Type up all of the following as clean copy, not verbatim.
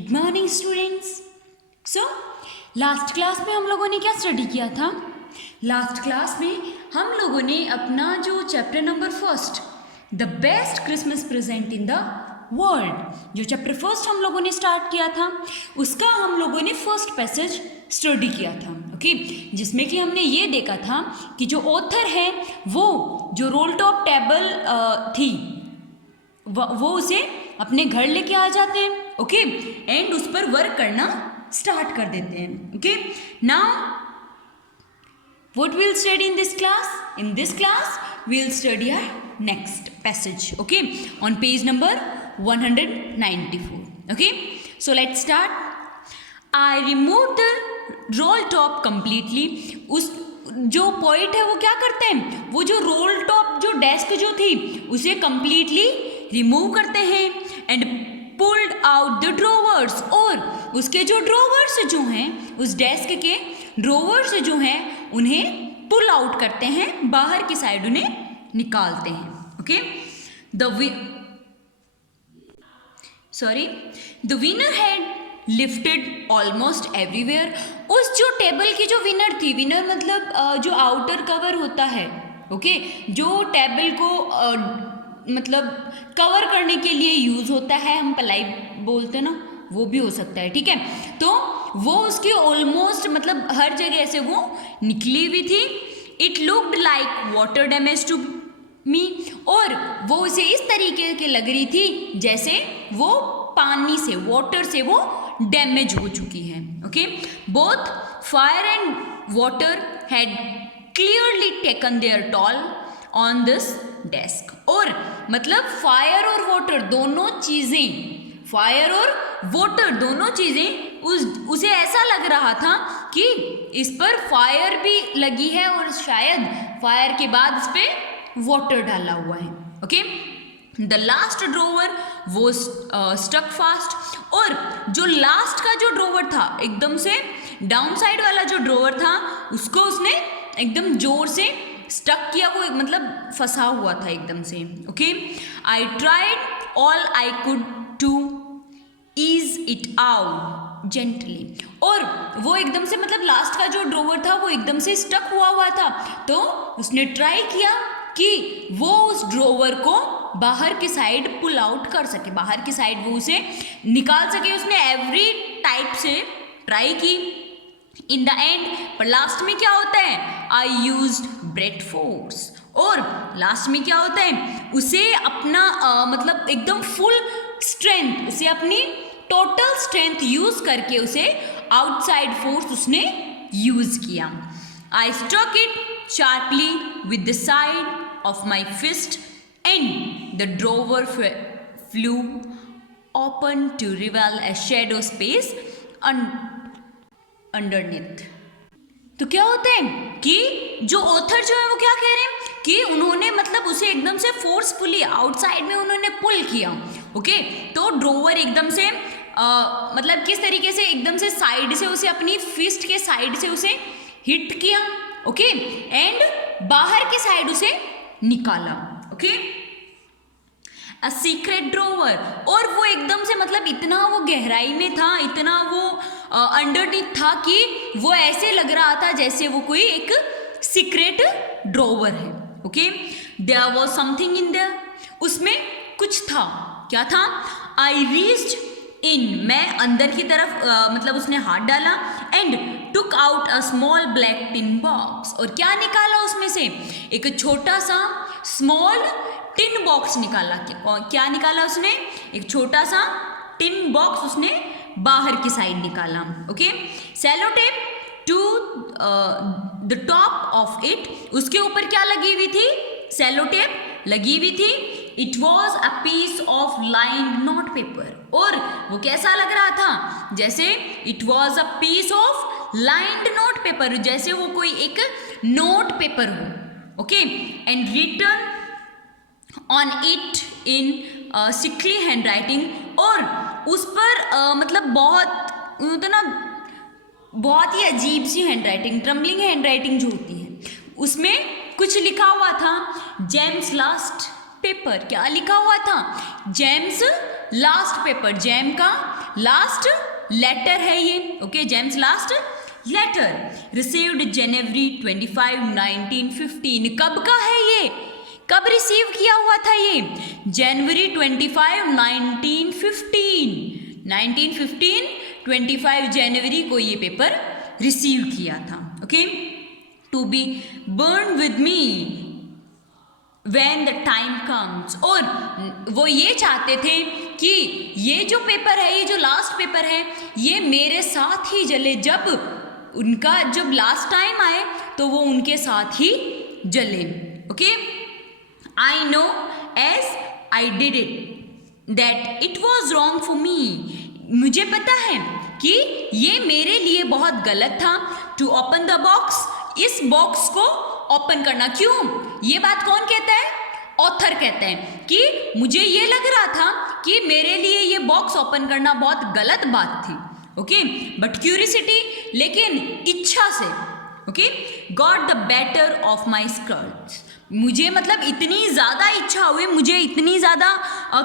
Good morning students. So last class में हम लोगों ने क्या स्टडी किया था? लास्ट क्लास में हम लोगों ने अपना जो chapter number first, the best Christmas present in the world, जो चैप्टर फर्स्ट हम लोगों ने स्टार्ट किया था, उसका हम लोगों ने फर्स्ट पैसेज स्टडी किया था। ओके, जिसमें कि हमने ये देखा था कि जो ऑथर है वो जो रोल टॉप टेबल थी वो उसे अपने घर लेके आ जाते हैं। ओके, एंड उस पर वर्क करना स्टार्ट कर देते हैं। Okay, now what we'll study in this class? In this class we'll study our next passage, okay, on page number 194. Okay, so let's start. I removed the roll top completely. उस जो poet है वो क्या करते हैं, वो जो role top जो डेस्क जो थी उसे completely रिमूव करते हैं and pulled out the drawers, और उसके जो ड्रॉवर्स जो हैं, उस डेस्क के ड्रॉवर्स जो हैं उन्हें पुल आउट करते हैं, बाहर की साइड उन्हें निकालते हैं। Okay, the winner had lifted almost everywhere. उस जो टेबल की जो विनर थी, विनर मतलब जो आउटर कवर होता है, ओके, जो टेबल को मतलब कवर करने के लिए यूज होता है, हम पलाई बोलते हैं ना, वो भी हो सकता है, ठीक है। तो वो उसकी ऑलमोस्ट मतलब हर जगह से वो निकली हुई थी। It looked like water damage to me, और वो उसे इस तरीके की लग रही थी जैसे वो पानी से, वाटर से वो डैमेज हो चुकी है। Okay, both fire and water had clearly taken their toll on this desk. और मतलब फायर और वाटर दोनों चीजें, फायर और वाटर दोनों चीजें उसे ऐसा लग रहा था कि इस पर फायर भी लगी है और शायद फायर के बाद इस पे वाटर डाला हुआ है। ओके, द लास्ट ड्रॉवर वो स्टक फास्ट, और जो लास्ट का जो ड्रॉवर था, एकदम से डाउन साइड वाला जो ड्रॉवर था, उसको उसने एकदम जोर से स्टक किया, वो मतलब फंसा हुआ था एकदम से। Okay, I tried all I could to ease it out gently, और वो एकदम से मतलब लास्ट का जो ड्रॉवर था वो एकदम से स्टक हुआ था, तो उसने ट्राई किया कि वो उस ड्रॉवर को बाहर की साइड पुल आउट कर सके, बाहर की साइड वो उसे निकाल सके। उसने एवरी टाइप से ट्राई की इन द एंड, पर लास्ट में क्या होता है, आई यूज्ड ब्रेथ फोर्स, और लास्ट में क्या होता है, उसे अपना मतलब एकदम फुल स्ट्रेंथ, उसे अपनी टोटल स्ट्रेंथ यूज करके उसे आउटसाइड फोर्स उसने यूज किया। I struck it sharply with the side of my fist and the drawer flew open to reveal a shadow space underneath. तो क्या होता है कि जो ऑथर जो है वो क्या कह रहे हैं कि उन्होंने मतलब उसे एकदम से फोर्सफुली आउटसाइड में उन्होंने पुल किया। ओके, तो ड्रॉवर एकदम से मतलब किस तरीके से एकदम से साइड से उसे, अपनी फिस्ट के साइड से उसे हिट किया। ओके, एंड बाहर की साइड उसे निकाला। ओके, अ सीक्रेट ड्रॉवर, और वो एकदम से मतलब इतना वो गहराई में था, इतना वो अंडरनीथ था कि वो ऐसे लग रहा था जैसे वो कोई एक सीक्रेट ड्रॉवर है। Okay, there was something in there, उसमें कुछ था। क्या था? आई रीच्ड इन, मैं अंदर की तरफ मतलब उसने हाथ डाला, and took out a small black tin box, और क्या निकाला उसमें से, एक छोटा सा स्मॉल टिन बॉक्स निकाला। क्या निकाला उसने, एक छोटा सा टिन बॉक्स उसने बाहर की साइड निकाला। Okay, cello tape to the top of it, उसके ऊपर क्या लगी हुई थी, सेलो टेप लगी हुई थी। It was a piece of lined note paper, और वो कैसा लग रहा था, जैसे it was a piece of lined note paper, जैसे वो कोई एक नोट पेपर हो। Okay, and written on it in sickly hand writing, और उस पर मतलब बहुत ना बहुत ही अजीब सी hand writing, trembling hand writing जो होती है, उसमें कुछ लिखा हुआ था, जेम्स लास्ट पेपर। क्या लिखा हुआ था, जेम्स लास्ट पेपर, जेम का लास्ट लेटर है ये, okay, James last letter received January 25, 1915। कब का है ये, कब रिसीव किया हुआ था ये? जनवरी 25, 1915। 25 जनवरी को ये पेपर रिसीव किया था, okay. To be burn with me when the time comes। और वो ये चाहते थे कि ये जो पेपर है, ये जो लास्ट पेपर है, ये मेरे साथ ही जले, जब उनका जब लास्ट टाइम आए तो वो उनके साथ ही जले, okay. I know as I did it that it was wrong for me. मुझे पता है कि ये मेरे लिए बहुत गलत था। टू ओपन द बॉक्स, इस बॉक्स को ओपन करना। क्यों? ये बात कौन कहता है? ऑथर कहते हैं कि मुझे ये लग रहा था कि मेरे लिए ये बॉक्स ओपन करना बहुत गलत बात थी, ओके, बट क्यूरियोसिटी, लेकिन इच्छा से, okay, got the better of my skirts. मुझे मतलब इतनी ज़्यादा इच्छा हुई, मुझे इतनी ज़्यादा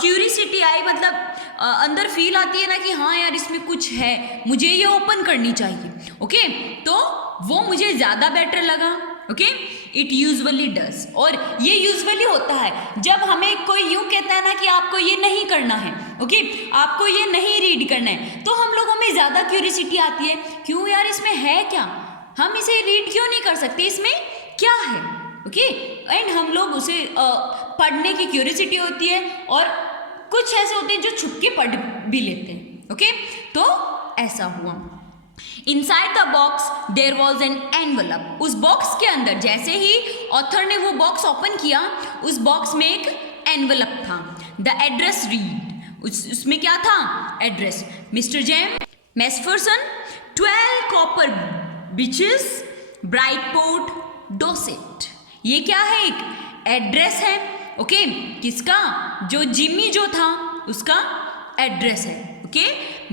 क्यूरियोसिटी आई, मतलब अंदर फील आती है ना कि हाँ यार इसमें कुछ है, मुझे ये ओपन करनी चाहिए, ओके, तो वो मुझे ज़्यादा बेटर लगा, ओके। इट यूजुअली डज, और ये यूजुअली होता है जब हमें कोई यूँ कहता है ना कि आपको ये नहीं करना है, ओके, आपको ये नहीं रीड करना है, तो हम लोगों में ज़्यादा क्यूरियोसिटी आती है, क्यों यार इसमें है क्या, हम इसे रीड क्यों नहीं कर सकते, इसमें क्या है, ओके। एंड हम लोग उसे पढ़ने की क्यूरियोसिटी होती है, और कुछ ऐसे होते हैं जो छुप के पढ़ भी लेते हैं, ओके। तो ऐसा हुआ। Inside the box there was an envelope. उस बॉक्स के अंदर, जैसे ही ऑथर ने वो बॉक्स ओपन किया, उस बॉक्स में एक एनवलप था। द एड्रेस रीड, उसमें क्या था? Address, mister Jem Macpherson, 12 copper beeches, Brightport, Dorset. ये क्या है? एक एड्रेस है, ओके, किसका? जो जिमी जो था उसका एड्रेस है, okay.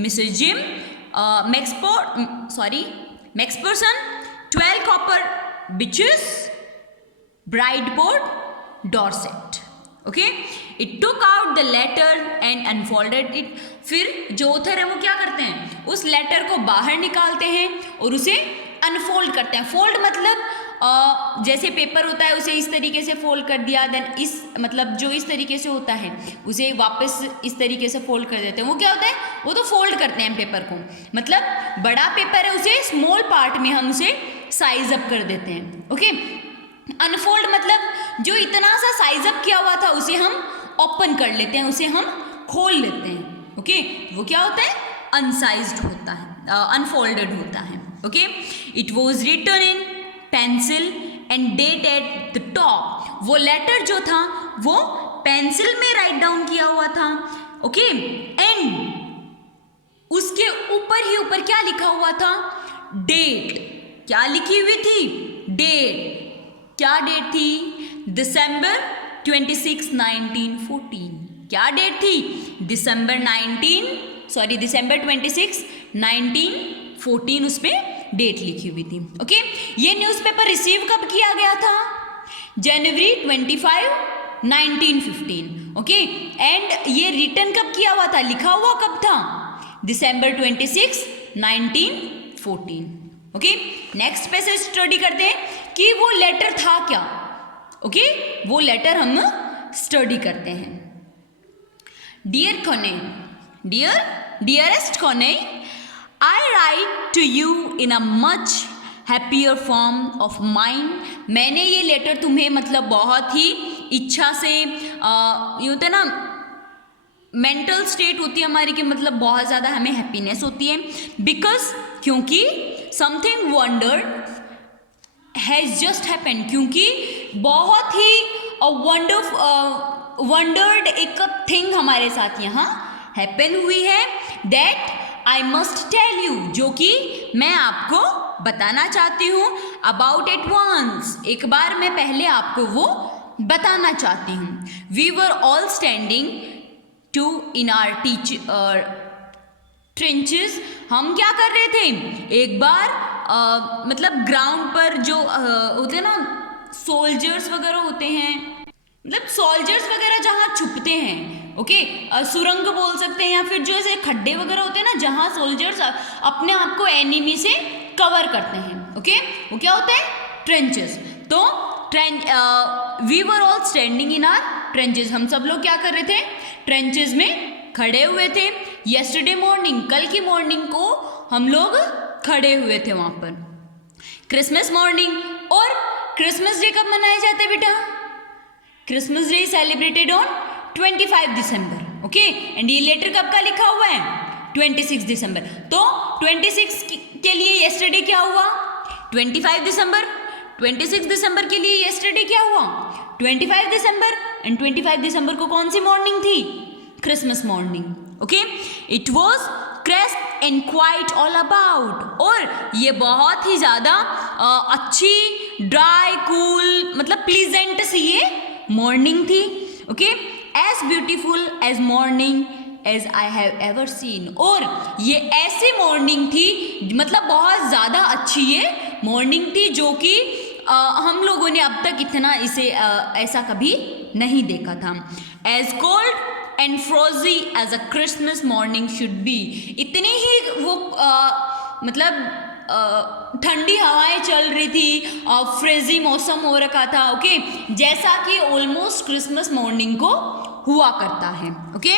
Mister Jim Macpherson, 12 copper beeches, Brightport, Dorset, okay. It took out the letter and unfolded it. फिर जो ऑथर है वो क्या करते हैं? उस लेटर को बाहर निकालते हैं और उसे अनफोल्ड करते हैं। फोल्ड मतलब जैसे पेपर होता है उसे इस तरीके से फोल्ड कर दिया, देन इस मतलब जो इस तरीके से होता है उसे वापस इस तरीके से फोल्ड कर देते हैं। वो क्या होता है? वो तो फोल्ड करते हैं पेपर को, मतलब बड़ा पेपर है उसे स्मॉल पार्ट में हम उसे साइज अप कर देते हैं, ओके। अनफोल्ड मतलब जो इतना सा साइज अप किया हुआ था उसे हम ओपन कर लेते हैं, उसे हम खोल लेते हैं, ओके। वो क्या होता है? अनसाइज्ड होता है, अनफोल्डेड होता है, okay. It was written in pencil and date at the top. वो लेटर जो था वो पेंसिल में राइट डाउन किया हुआ था, ओके। एंड उसके ऊपर ही ऊपर क्या लिखा हुआ था? डेट। क्या लिखी हुई थी? डेट। क्या डेट थी? दिसंबर 26, 1914। क्या डेट थी? दिसंबर 26, 1914 उसमें डेट लिखी हुई थी, ओके। ये न्यूज़पेपर रिसीव कब किया गया था? जनवरी 25, 1915, ओके। एंड ये रिटर्न कब किया हुआ था? लिखा हुआ कब था? दिसंबर 26, 1914, ओके। नेक्स्ट पैसेज स्टडी करते हैं कि वो लेटर था क्या, ओके। वो लेटर हम स्टडी करते हैं। Dear Connie, dearest Connie, I write to you in a much happier form of mind। मैंने ये लेटर तुम्हें मतलब बहुत ही इच्छा से ये होता है ना, मेंटल स्टेट होती है हमारी कि मतलब बहुत ज़्यादा हमें हैप्पीनेस होती है। बिकॉज क्योंकि something wonderful has just happened, क्योंकि बहुत ही वंडर्ड एक थिंग हमारे साथ यहाँ हैपन हुई है। That I must tell you, जो कि मैं आपको बताना चाहती हूँ। अबाउट इट वंस, एक बार मैं पहले आपको वो बताना चाहती हूँ। We were all standing to in our trenches. हम क्या कर रहे थे? एक बार मतलब ग्राउंड पर जो होते हैं ना सोल्जर्स वगैरह होते हैं, मतलब सोल्जर्स वगैरह जहाँ छुपते हैं ओके, सुरंग बोल सकते हैं, या फिर जो ऐसे खड्डे वगैरह होते हैं ना जहाँ सोल्जर्स अपने आप को एनिमी से कवर करते हैं, ओके, वो क्या होते हैं? ट्रेंचेस। तो we were all standing in our trenches, हम सब लोग क्या कर रहे थे? ट्रेंचेस में खड़े हुए थे। यस्टरडे मॉर्निंग, कल की मॉर्निंग को हम लोग खड़े हुए थे वहाँ पर। क्रिसमस मॉर्निंग, और क्रिसमस डे कब मनाया जाता है बेटा? Christmas day celebrated on 25 December, okay, and ये लेटर कब का लिखा हुआ है? 26 दिसंबर। तो 26 के लिए यस्टरडे क्या हुआ? 25 दिसंबर। 26 दिसंबर के लिए यस्टरडे क्या हुआ? 25 दिसंबर। एंड 25 दिसंबर को कौन सी मॉर्निंग थी? Christmas morning, okay. It was crisp and quite all about, और ये बहुत ही ज़्यादा अच्छी, ड्राई, कूल, मतलब प्लीजेंट सी ये मॉर्निंग थी, okay. As beautiful as morning as I have ever seen, और ये ऐसी मॉर्निंग थी, मतलब बहुत ज़्यादा अच्छी ये मॉर्निंग थी जो कि हम लोगों ने अब तक इतना इसे ऐसा कभी नहीं देखा था। As cold and frosty as a Christmas morning should be, इतनी ही वो मतलब ठंडी हवाएं चल रही थी और फ्रेजी मौसम हो रखा था, ओके, जैसा कि ऑलमोस्ट क्रिसमस मॉर्निंग को हुआ करता है, okay.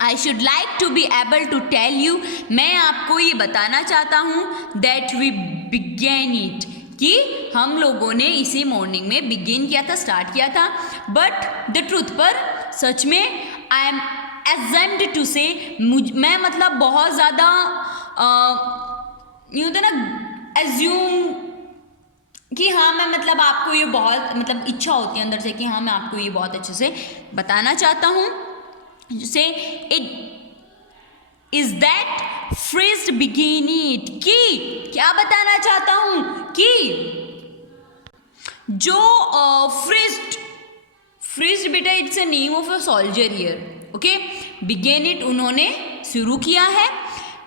I should like to be able to tell you, मैं आपको ये बताना चाहता हूँ दैट वी बिगेन इट, कि हम लोगों ने इसी मॉर्निंग में बिगिन किया था, स्टार्ट किया था। बट द ट्रूथ, पर सच में आई एम एजम्ड टू से, मैं मतलब बहुत ज़्यादा ये होता है ना एज्यूम, कि हाँ मैं मतलब आपको ये बहुत मतलब इच्छा होती है अंदर से कि हाँ मैं आपको ये बहुत अच्छे से बताना चाहता हूँ। से it is that freezed begin it, कि क्या बताना चाहता हूँ कि जो फ्रीज्ड बेटा it's a name of a soldier here, okay. Begin it उन्होंने शुरू किया है।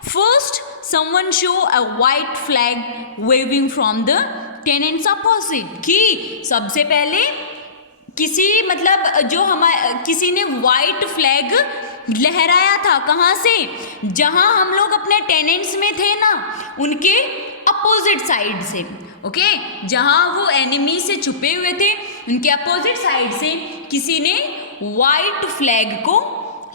First someone show a white flag waving from the tenants opposite, कि सबसे पहले किसी मतलब जो किसी ने वाइट फ्लैग लहराया था, कहाँ से? जहाँ हम लोग अपने टेनेंट्स में थे ना, उनके अपोजिट साइड से, ओके, जहाँ वो एनिमी से छुपे हुए थे उनके अपोजिट साइड से किसी ने वाइट फ्लैग को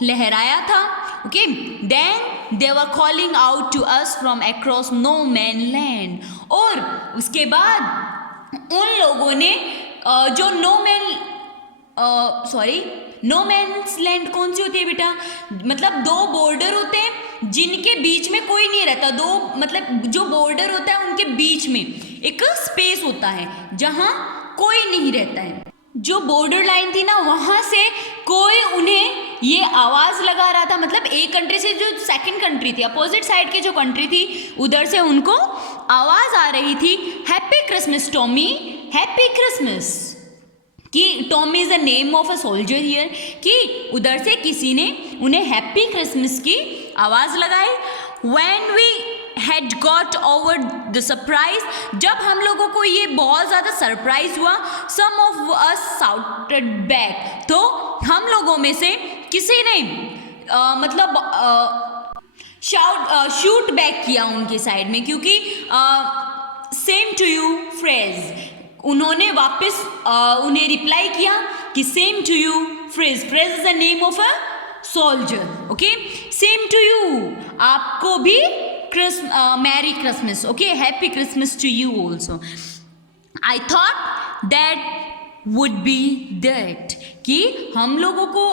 लहराया था, okay. Then they were calling out to us from across no man land, और उसके बाद उन लोगों ने जो नो मैन्स लैंड कौन सी होती है बेटा? मतलब दो बॉर्डर होते हैं जिनके बीच में कोई नहीं रहता, दो मतलब जो बॉर्डर होता है उनके बीच में एक स्पेस होता है जहाँ कोई नहीं रहता है। जो बॉर्डर लाइन थी ना, वहाँ से कोई उन्हें ये आवाज़ लगा रहा था, मतलब एक कंट्री से जो सेकंड कंट्री थी, अपोजिट साइड की जो कंट्री थी, उधर से उनको आवाज़ आ रही थी, happy Christmas Tommy, happy Christmas, कि Tommy is the name of a soldier here, कि उधर से किसी ने उन्हें हैप्पी क्रिसमस की आवाज़ लगाई। When we had got over the surprise, जब हम लोगों को ये बहुत ज़्यादा सरप्राइज हुआ, some of us shouted back, तो हम लोगों में से किसी ने शूट बैक किया उनके साइड में, क्योंकि सेम टू यू फ्रेज, उन्होंने वापस उन्हें रिप्लाई किया कि same to you Fritz, Fritz is the name of a soldier, okay. Same to you, आपको भी merry Christmas, okay, happy Christmas to you also. I thought that would be that, कि हम लोगों को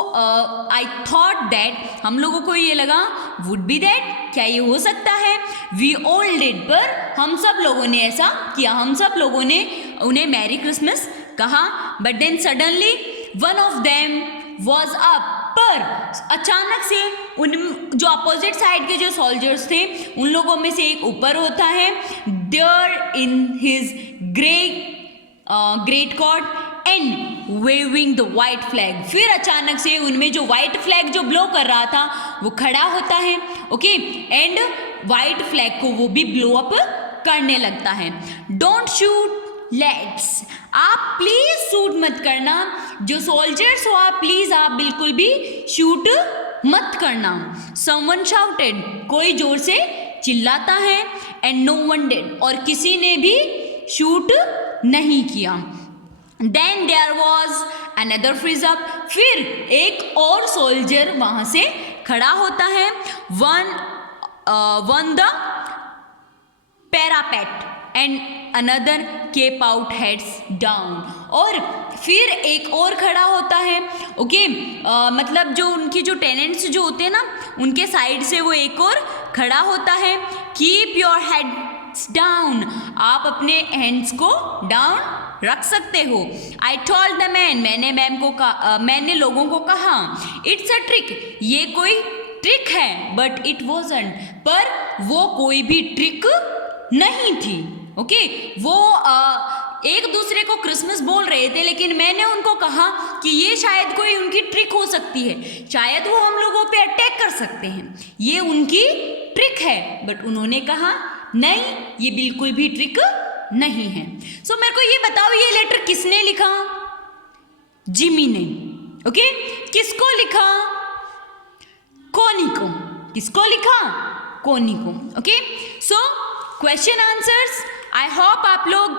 आई थॉट दैट, हम लोगों को ये लगा वुड बी दैट, क्या ये हो सकता है? वी ऑल डिड, पर हम सब लोगों ने ऐसा किया, हम सब लोगों ने उन्हें मैरी क्रिसमस कहा। But then suddenly one of them was up, पर अचानक से उन जो अपोजिट साइड के जो सोल्जर्स थे उन लोगों में से एक ऊपर होता है, there in his great coat and waving the white flag, फिर अचानक से उनमें जो वाइट फ्लैग जो ब्लो कर रहा था वो खड़ा होता है, ओके, एंड वाइट फ्लैग को वो भी ब्लो अप करने लगता है। डोंट शूट लेट्स, आप प्लीज शूट मत करना, जो सोल्जर्स हो आप प्लीज आप बिल्कुल भी शूट मत करना। समवन शाउटेड, कोई जोर से चिल्लाता है, एंड नो वन डिड, और किसी ने भी शूट नहीं किया। Then there was another freeze up, फिर एक और सोल्जर वहां से खड़ा होता है। On the parapet and another kept out heads down, और फिर एक और खड़ा होता है। ओके, मतलब जो उनकी जो टेनेंट्स जो होते हैं ना, उनके साइड से वो एक और खड़ा होता है। कीप योर हेड्स डाउन, आप अपने हैंड्स को डाउन रख सकते हो। आई टोल्ड द मैन, मैंने लोगों को कहा, इट्स अ ट्रिक, ये कोई ट्रिक है, बट इट वॉजंट, पर वो कोई भी ट्रिक नहीं थी। ओके, वो एक दूसरे को क्रिसमस बोल रहे थे, लेकिन मैंने उनको कहा कि ये शायद कोई उनकी ट्रिक हो सकती है, शायद वो हम लोगों पे अटैक कर सकते हैं, ये उनकी ट्रिक है। बट उन्होंने कहा नहीं, ये बिल्कुल भी ट्रिक नहीं है। सो मेरे को ये बताओ, ये लेटर किसने लिखा? जिमी ने। ओके, किसको लिखा? कोनी को। किसको लिखा? कोनी को। Okay, so question answers, I hope आप लोग,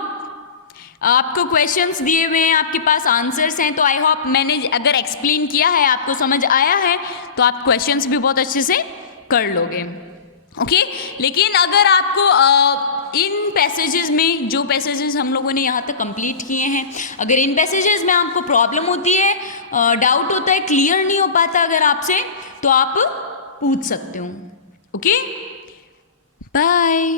आपको क्वेश्चंस दिए हुए हैं, आपके पास आंसर्स हैं, तो आई होप मैंने अगर एक्सप्लेन किया है, आपको समझ आया है, तो आप क्वेश्चंस भी बहुत अच्छे से कर लोगे। ओके, लेकिन अगर आपको इन पैसेजेस में, जो पैसेजेस हम लोगों ने यहाँ तक कंप्लीट किए हैं, अगर इन पैसेजेस में आपको प्रॉब्लम होती है, डाउट होता है, क्लियर नहीं हो पाता अगर आपसे, तो आप पूछ सकते हो। Okay, bye.